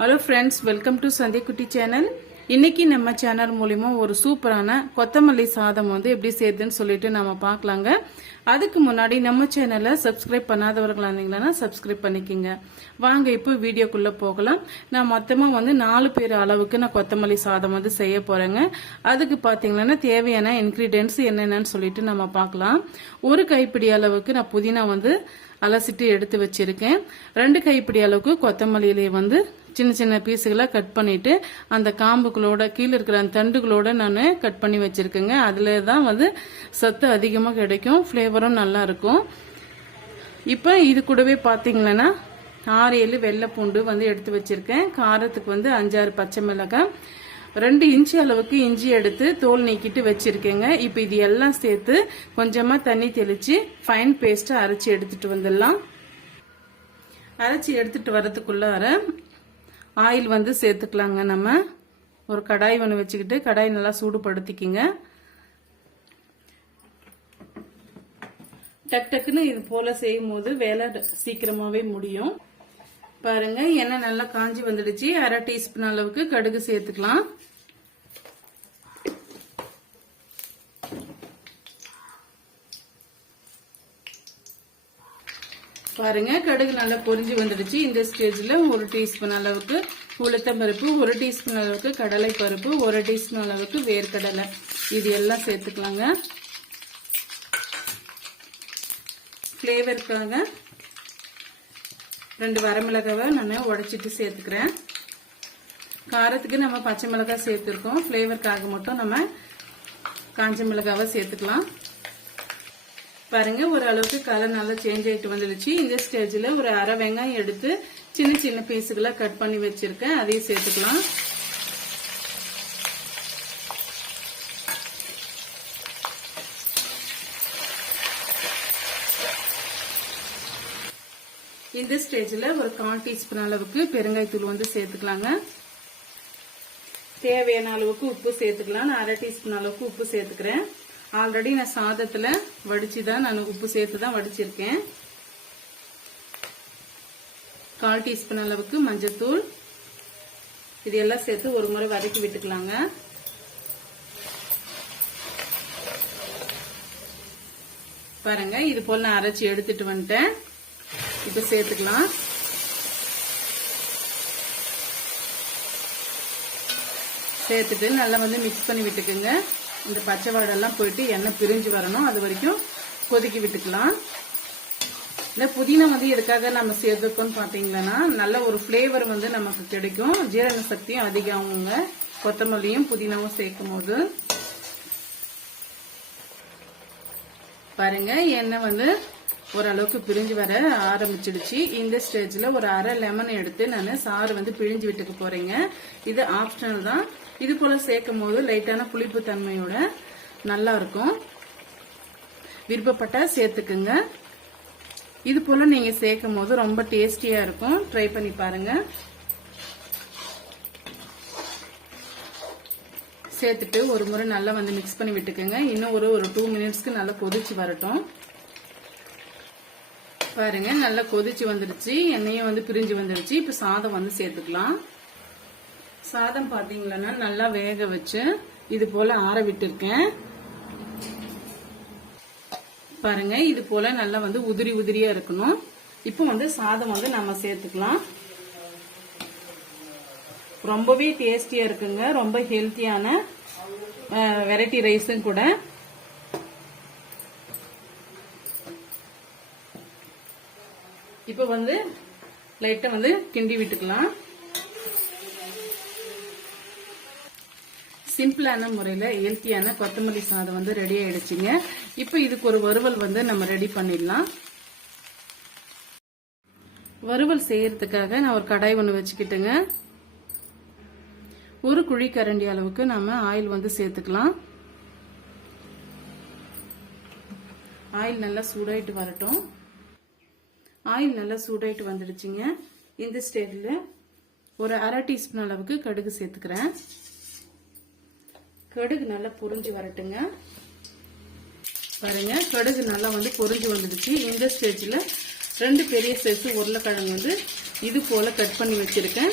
Hello friends, welcome to சந்திக்குட்டி channel. இன்னைக்கு நம்ம சேனல் மூலிமா ஒரு சூப்பரான கொத்தமல்லி சாதம் எப்படி செய்யுதுன்னு சொல்லிட்டு நம்ம பார்க்கலாங்க. அதுக்கு முன்னாடி நம்ம சேனலை சப்ஸ்கிரைப் பண்ணாதவர்களா இருந்தீங்கன்னா சப்ஸ்கிரைப் பண்ணிக்கோங்க. வாங்க இப்போ வீடியோக்குள்ள போகலாம். நான் மொத்தமா 4 பேர் அளவுக்கு நான் கொத்தமல்லி சாதம் செய்ய போறேங்க. அதுக்கு பாத்தீங்கன்னா தேவையான இன்கிரீடியன்ஸ் என்னென்னு சொல்லிட்டு நம்ம பார்க்கலாம். ஒரு கைப்பிடி அளவுக்கு நான் புதினா அலசிட்டு எடுத்து வச்சிருக்கேன். 2 கைப்பிடி அளவுக்கு கொத்தமல்லியிலே சின்ன சின்ன பீஸுகளை கட் பண்ணிட்டு அந்த காம்புகளோட கீழே இருக்கிற அந்த தண்டுகளோட நான் கட் பண்ணி வச்சிருக்கேங்க. அதுல தான் சத்து அதிகமாக கிடைக்கும், ஃப்ளேவரும் நல்லா இருக்கும். இப்போ இது கூடவே பார்த்தீங்கன்னா 6-7 வெள்ளை பூண்டு எடுத்து வச்சிருக்கேன். காரத்துக்கு 5-6 பச்சை மிளகாய், 2 இன்ச்சு அளவுக்கு இஞ்சி எடுத்து தோல் நீக்கிட்டு வச்சிருக்கேங்க. இப்போ இது எல்லாம் சேர்த்து கொஞ்சமா தண்ணி தெளிச்சு ஃபைன் பேஸ்ட் அரைச்சி எடுத்துட்டு வந்துடலாம். அரைச்சி எடுத்துட்டு வரதுக்குள்ளார ஆயில் சேர்த்துக்கலாங்க. நம்ம ஒரு கடாய் வச்சுக்கிட்டு கடாய் நல்லா சூடுபடுத்திக்கிங்க. டக் டக்குன்னு இது போல செய்யும் போது வேலை சீக்கிரமாவே முடியும். பாருங்க, எண்ணெய் நல்லா காஞ்சி வந்துடுச்சு. 1/2 டீஸ்பூன் அளவுக்கு கடுகு சேர்த்துக்கலாம். பாருங்க, கடுகு நல்லா பொரிஞ்சு வந்துடுச்சு. இந்த ஸ்டேஜ்ல 1 டீஸ்பூன் அளவுக்கு உளுத்தம் பருப்பு, 1 டீஸ்பூன் அளவுக்கு கடலை பருப்பு, 1 டீஸ்பூன் அளவுக்கு வேர்க்கடலை, இது எல்லாம் சேர்த்துக்கலாங்க. ஃபிளேவருக்காக 2 வரமிளகாவை நான் உடைச்சிட்டு சேர்த்துக்கிறேன். காரத்துக்கு நம்ம பச்சை மிளகாய் சேர்த்துருக்கோம். ஃபிளேவருக்காக மட்டும் நம்ம காஞ்ச மிளகாவை சேர்த்துக்கலாம். பாருங்க, ஒரு அளவுக்கு கலர் நல்லா சேஞ்ச் ஆயிட்டு வந்துடுச்சு. இந்த ஸ்டேஜ்ல ஒரு 1/2 வெங்காயம் எடுத்து சின்ன சின்ன பீஸுகளை கட் பண்ணி வச்சிருக்கேன், அதையும் சேர்த்துக்கலாம். இந்த ஸ்டேஜ்ல ஒரு 1/4 டீஸ்பூன் அளவுக்கு பெருங்காயத்தூள் சேர்த்துக்கலாங்க. தேவையான அளவுக்கு உப்பு சேர்த்துக்கலாம். நான் 1/2 டீஸ்பூன் அளவுக்கு உப்பு சேர்த்துக்கிறேன். ஆல்ரெடி நான் சாதத்துல வடிச்சுதான் நான் உப்பு சேர்த்துதான் வடிச்சிருக்கேன். 1/4 டீஸ்பூன் அளவுக்கு மஞ்சத்தூள், இது எல்லாம் சேர்த்து ஒரு முறை வதக்கி விட்டுக்கலாங்க. பாருங்க, இது போல நான் அரைச்சி எடுத்துட்டு வந்துட்டேன். இப்ப சேர்த்துக்கலாம். சேர்த்துட்டு நல்லா மிக்ஸ் பண்ணி விட்டுக்குங்க. இந்த பச்சை வாடெல்லாம் போயிட்டு எண்ணெய் பிரிஞ்சு வரணும், அது வரைக்கும் கொதிக்கி விட்டுக்கலாம். இந்த புதினா எதுக்காக நம்ம சேர்த்துக்கோன்னு பாத்தீங்கன்னா நல்ல ஒரு ஃபிளேவர் நமக்கு கிடைக்கும். ஜீரண சக்தியும் அதிகமாகுங்க கொத்தமல்லியும் புதினாவும் சேர்க்கும் போது. பாருங்க, எண்ணெய் ஓரளவுக்கு பிரிஞ்சு வர ஆரம்பிச்சிடுச்சு. இந்த ஸ்டேஜ்ல ஒரு 1/2 லெமன் எடுத்து நான் சாறு பிழிஞ்சு விட்டுக்க போறேங்க. இது ஆப்ஷனல் தான். இது போல சேர்க்கும் போது லைட்டான புளிப்பு தன்மையோட நல்லா இருக்கும். விருப்பப்பட்டா சேர்த்துக்குங்க. இது போல நீங்க சேர்க்கும் போது ரொம்ப டேஸ்டியா இருக்கும். ட்ரை பண்ணி பாருங்க. சேர்த்துட்டு ஒரு முறை நல்லா மிக்ஸ் பண்ணி விட்டுக்குங்க. இன்னும் ஒரு 2 மினிட்ஸ்க்கு நல்லா கொதிச்சு வரட்டும். பாருங்க, நல்லா கொதிச்சு வந்துடுச்சு, எண்ணெயும் பிரிஞ்சு வந்துடுச்சு. இப்ப சாதம் சேர்த்துக்கலாம். சாதம் பாத்தீங்கன்னா நல்லா வேக வச்சு இது போல ஆற விட்டுருக்கேன். பாருங்க, இது போல நல்லா உதிரி உதிரியா இருக்கணும். இப்போ சாதம் நம்ம சேர்த்துக்கலாம். ரொம்பவே டேஸ்டியா இருக்குங்க. ரொம்ப ஹெல்த்தியான வெரைட்டி ரைஸும் கூட. இப்ப லைட்டா கிண்டி விட்டுக்கலாம். சிம்பிளான முறையில ஹெல்த்தியான கொத்தமல்லி சாதம் ரெடி ஆயிடுச்சுங்க. இப்ப இதுக்கு ஒரு வறுவல் நம்ம ரெடி பண்ணிடலாம். வறுவல் செய்யறதுக்காக நான் ஒரு கடாய் வச்சுக்கிட்டேங்க. ஒரு குழி கரண்டி அளவுக்கு நாம ஆயில் சேர்த்துக்கலாம். ஆயில் நல்லா சூடாயிட்டு வரட்டும். ஆயில் நல்லா சூடாயிட்டு வந்துடுச்சுங்க. இந்த ஸ்டேஜ்ல ஒரு 1/2 டீஸ்பூன் அளவுக்கு கடுகு சேர்த்துக்கிறேன். கடுகு நல்லா பொரிஞ்சு வரட்டுங்க. பாருங்க, கடுகு நல்லா பொரிஞ்சு வந்துடுச்சு. இந்த ஸ்டேஜ்ல 2 பெரிய சைஸ் உருளைக்கிழங்கு இது போல கட் பண்ணி வச்சிருக்கேன்,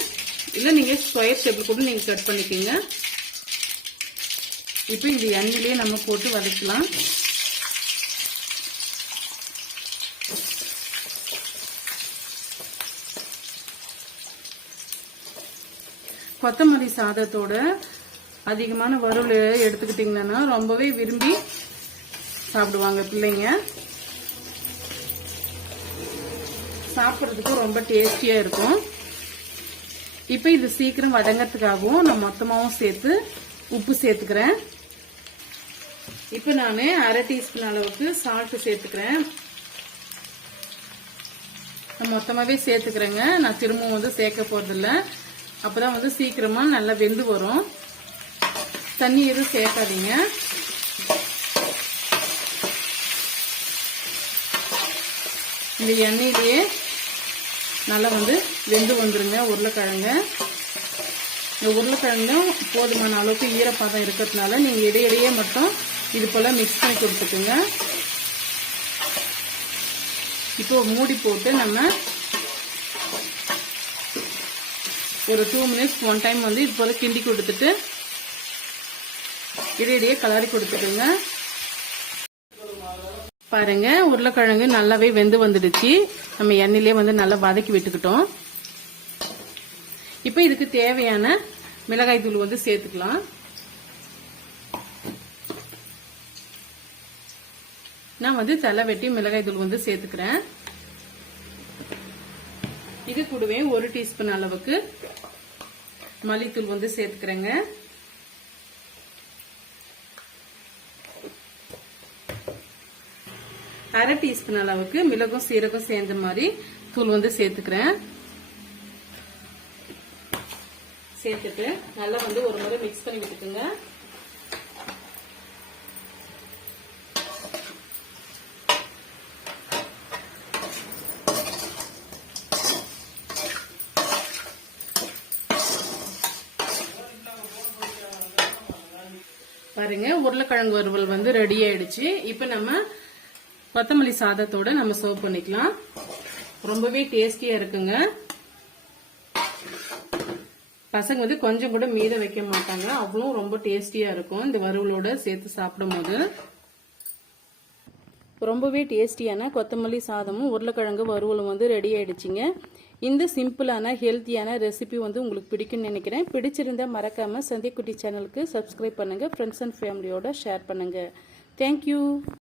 இல்லை நீங்கள் ஸ்கொயர் ஷேப்பில் கூட நீங்கள் கட் பண்ணிக்கோங்க. இப்போ இந்த எண்ணெயிலே நம்ம போட்டு வதக்கலாம். கொத்தமல்லி சாதத்தோட அதிகமான வறுவல் எடுத்துக்கிட்டிங்கன்னா ரொம்பவே விரும்பி சாப்பிடுவாங்க பிள்ளைங்க. சாப்பிட்றதுக்கு ரொம்ப டேஸ்டியா இருக்கும். இப்போ இது சீக்கிரம் வதங்கிறதுக்காகவும் நான் மொத்தமாகவும் சேர்த்து உப்பு சேர்த்துக்கிறேன். இப்போ நான் 1/2 டீஸ்பூன் அளவுக்கு சால்ட் சேர்த்துக்கிறேன். நான் மொத்தமாகவே சேர்த்துக்கிறேங்க. நான் திரும்பவும் வந்து சேர்க்க போறதில்ல. அப்பதான் வந்து சீக்கிரமா நல்லா வெந்து வரும். தண்ணி எதுவும் சேர்க்காதீங்க. இந்த எண்ணெயிலேயே நல்லா வந்து வெந்து வந்துருங்க உருளைக்கிழங்கு. இந்த உருளைக்கிழங்கும் போதுமான அளவுக்கு ஈரப்பதம் இருக்கிறதுனால நீங்க இடையிடையே மட்டும் இது போல மிக்ஸ் பண்ணி கொடுத்துக்குங்க. இப்போ மூடி போட்டு நம்ம ஒரு 2 மினிட்ஸ் ஒன் டைம் வந்து இது போல கிண்டி கொடுத்துட்டு இடையிடையே கலரி கொடுத்துட்டுங்க. பாருங்க உருளைக்கிழங்கு நல்லாவே வெந்து வந்துடுச்சு. நம்ம எண்ணெயிலே வந்து நல்லா வதக்கி விட்டுக்கிட்டோம். இப்போ இதுக்கு தேவையான மிளகாய் தூள் வந்து சேர்த்துக்கலாம். நான் வந்து தலை வெட்டி மிளகாய் தூள் வந்து சேர்த்துக்கிறேன். இது கூடவே 1 டீஸ்பூன் அளவுக்கு மல்லித்தூள் வந்து சேர்த்துக்கிறேங்க. அரை டீஸ்பூன் அளவுக்கு மிளகும் சீரகம் சேர்ந்த மாதிரி தூள் வந்து சேர்த்துக்கிறேன். சேர்த்துட்டு நல்லா வந்து ஒரு முறை மிக்ஸ் பண்ணி விட்டுக்குங்க. பாருங்க உருளைக்கிழங்கு வறுவல் வந்து ரெடி ஆயிடுச்சு. இப்ப நம்ம கொத்தமல்லி சாதத்தோட நம்ம சர்வ் பண்ணிக்கலாம். ரொம்பவே டேஸ்டியா இருக்குங்க. பசங்க வந்து கொஞ்சம் கூட மீதம் வைக்க மாட்டாங்க. அவ்வளவு ரொம்ப டேஸ்டியா இருக்கும் இந்த வறுவலோட சேர்த்து சாப்பிடும் போது. ரொம்பவே டேஸ்டியான கொத்தமல்லி சாதமும் உருளைக்கிழங்கு வறுவலும் வந்து ரெடி ஆயிடுச்சுங்க. இந்த சிம்பிளான ஹெல்த்தியான ரெசிபி வந்து உங்களுக்கு பிடிக்கும்னு நினைக்கிறேன். பிடிச்சிருந்தா மறக்காம சந்திக்குட்டி சேனலுக்கு சப்ஸ்கிரைப் பண்ணுங்க. ஃப்ரெண்ட்ஸ் அண்ட் ஃபேமிலியோட ஷேர் பண்ணுங்க. தேங்க்யூ.